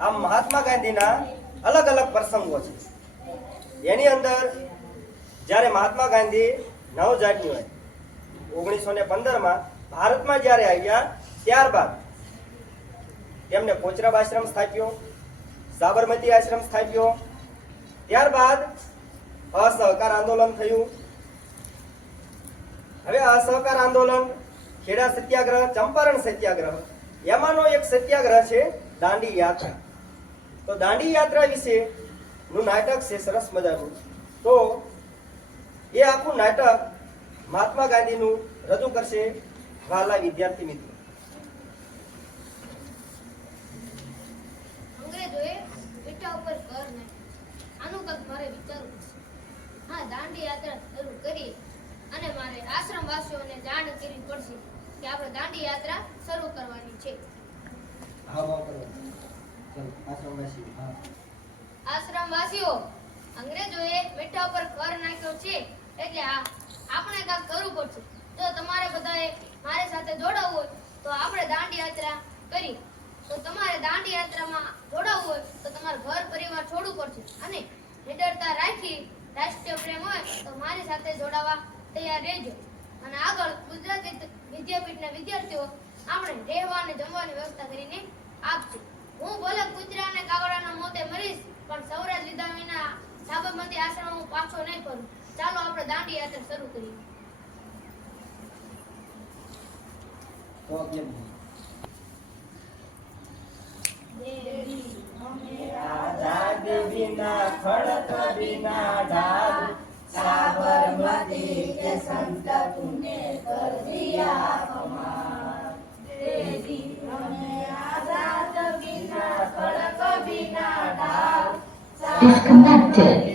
આમ મહાત્મા ગાંધીના અલગ અલગ પ્રસંગો છે. એની અંદર જ્યારે મહાત્મા ગાંધી નવ હોય, ઓગણીસો ને પંદરમાં ભારતમાં જ્યારે આવ્યા, ત્યારબાદ તેમણે કોચરબ આશ્રમ સ્થાપ્યો, સાબરમતી આશ્રમ સ્થાપ્યો, ત્યારબાદ અસહકાર આંદોલન થયું. હવે અસહકાર આંદોલન ખેડા સત્યાગ્રહ, ચંપારણ સત્યાગ્રહ, એમાંનો એક સત્યાગ્રહ છે દાંડી યાત્રા. તો દાંડી યાત્રા વિશે નું નાટક છે સરસ મજાનું. તો એ આખું નાટક મહાત્મા ગાંધીનું રજૂ કરશે વાલા વિદ્યાર્થી મિત્રો. દાંડી યાત્રા શરૂ કરી અને મારે આશ્રમવાસીઓને જાણ કરવી પડશે કે આપણે દાંડી યાત્રા શરૂ કરવાની છે. હા આશ્રમવાસીઓ અંગ્રેજોએ મીઠા ઉપર કર નાખ્યો છે, એટલે આપણે કાંક કરવું પડશે. જો તમારે બધાએ મારી સાથે જોડાવવું હોય, તો આપણે દાંડી યાત્રા કરી તો તમારે દાંડી યાત્રામાં જોડાવવું હોય, તો તમારે ઘર પરિવાર છોડવું પડશે. અને નિડરતા રાખી, રાષ્ટ્રીય પ્રેમ હોય, તો મારી સાથે જોડાવા તૈયાર રહેજો. અને આગળ ગુજરાત વિદ્ય- વિદ્યાપીઠના વિદ્યાર્થીઓ, આપણે રહેવા અને જમવાની વ્યવસ્થા કરીને આપશે હું ભલે કૂતરા અને કાગડાના મોતે મરીશ પણ સૌરાજ લીધા વિના સાબરમતી આશ્રમ હું પાછો નહીં કરું ચાલો આપણે દાંડી યાત્રા શરૂ કરીએ. ખડક ઢાલ સાબરમતી કે સંત તુને કર દિયા સંત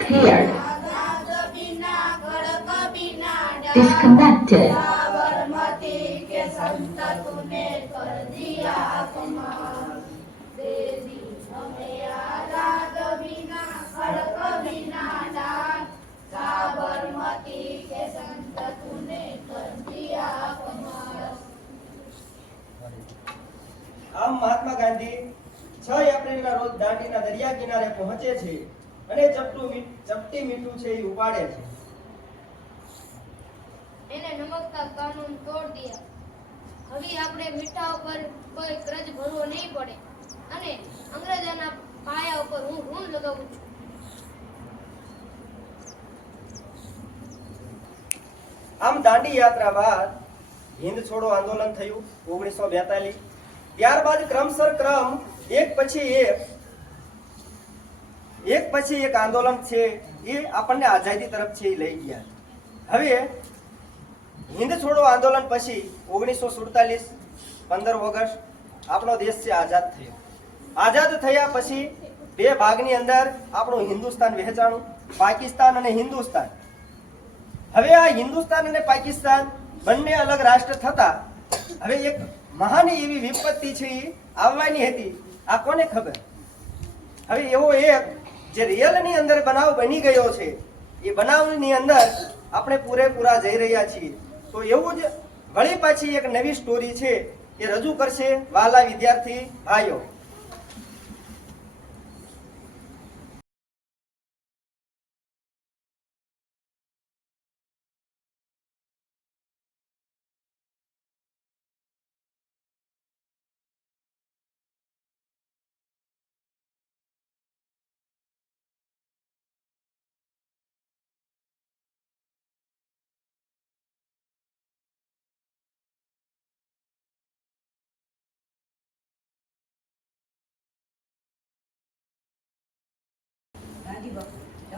cleared. Disconnected. साबरमती के संत तूने कर दिया આમ મહાત્મા ગાંધી છ એપ્રિલના રોજ દાંડીના દરિયા કિનારે પહોંચે છે અને ચપટું ચપટી મીઠું છે એ ઉપાડે છે. એને નમકતા કાનૂન તોડ દિયા. હવે આપણે મીઠા ઉપર કોઈ કરજ ભરવો નહીં પડે અને અંગ્રેજોના પાયા ઉપર હું ઋણ લગાવું છું. આમ દાંડી યાત્રા બાદ હિંદ છોડો આંદોલન થયું ઓગણીસો બેતાલીસ. ત્યારબાદ ક્રમસર ક્રમ, એક પછી એક એક પછી એક આંદોલન છે, એ આપણને આઝાદી તરફ છે, એ લઈ ગયા. હવે હિન્દ છોડો આંદોલન પછી ઓગણીસો સુડતાલીસ, પંદર ઓગસ્ટ આપણો દેશ છે, આઝાદ થયો. આઝાદ થયા પછી બે ભાગની અંદર આપણું હિન્દુસ્તાન વહેંચાણું, પાકિસ્તાન અને હિન્દુસ્તાન. હવે આ હિન્દુસ્તાન અને પાકિસ્તાન બંને અલગ રાષ્ટ્ર થતા હવે એક મહાન એવી વિપત્તિ છે એ આવવાની હતી. આ કોને ખબર? હવે એવો એક જે રિયલની અંદર બનાવ બની ગયો છે, એ બનાવની અંદર આપણે પૂરેપૂરા જઈ રહ્યા છીએ. તો એવું જ વળી પાછી એક નવી સ્ટોરી છે એ રજૂ કરશે વાલા વિદ્યાર્થી ભાઈઓ.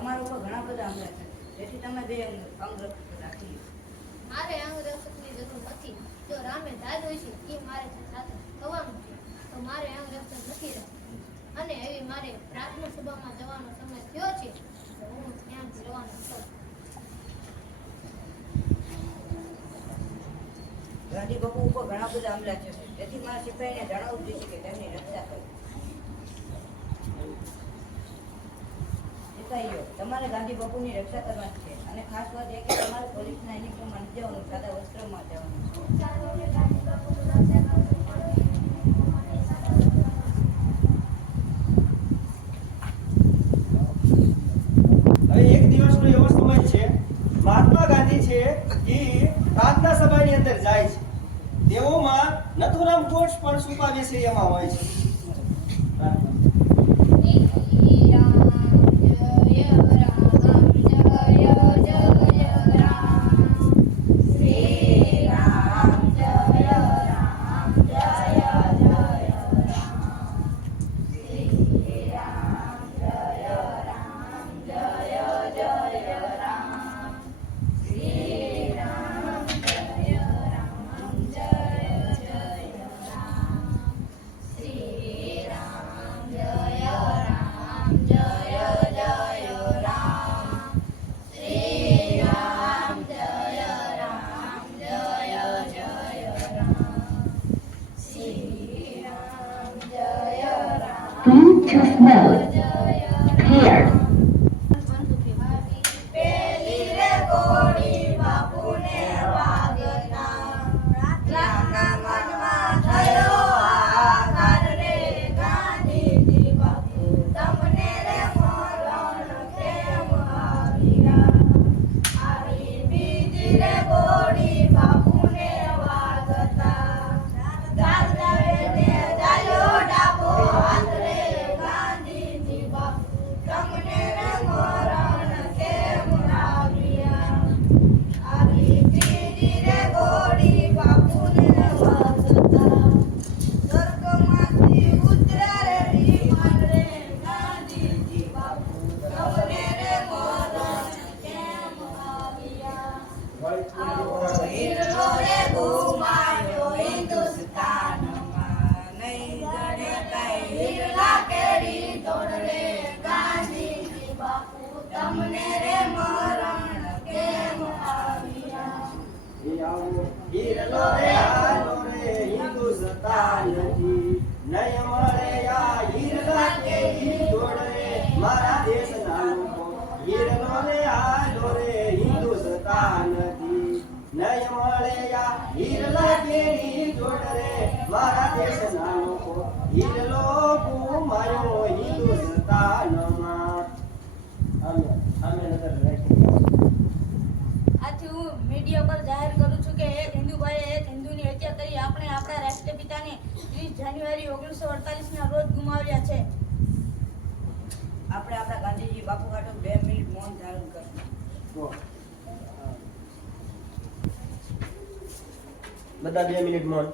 તમારા ઉપર ઘણા બધા હમલા છે. તેથી તમે બે અંગ અંગ રાખી મારે અંગ રક્ષકની જરૂર નથી. જો રામે ધાર્યું છે એ મારે સાથે થવાનું છે. તો મારે અંગ રક્ષક નથી રાખવું અને એવી મારે પ્રાર્થના સભામાં જવાનો સમય થયો છે તો હું ત્યાં જવાનો છું. ગાંધી બાપુ ઉપર ઘણા બધા હમલા છે. તેથી મારા સિપાહીને જણાવવું જોઈએ કે તેમની રક્ષા કરો સિપાહીઓ તમારે ગાંધી બાપુની રક્ષા કરવાની છે. અને ખાસ વાત એ કે તમારે પોલીસના યુનિફોર્મમાં નથી જવાનું સાદા વસ્ત્રમાં જવાનું છે તેઓમાં નથુરામ ગોડસ પણ છુપાવે છે, એમાં હોય છે. here. હીરલો રે હાલો રે હિન્દુસ્તાનથી નય મળે આ હીરલા કે હિંદોળ રે મારા દેશના લોકો હીરલો રે હાલો રે હિન્દુસ્તાનથી નય મળે આ હીરલા કે હિંદોળ રે મારા દેશના લોકો હીરલો ગુમાયો હિન્દુસ્તાનમાં અમે અમે નજર રાખી આથી હું મીડિયા પર જાહેર જાન્યુઆરી ઓગણીસો અડતાલીસના રોજ ગુમાવ્યા છે. આપણે આપણા ગાંધીજી બાપુ હાટુ બે મિનિટ મૌન ધારણ કરશું. બધા બે મિનિટ મૌન.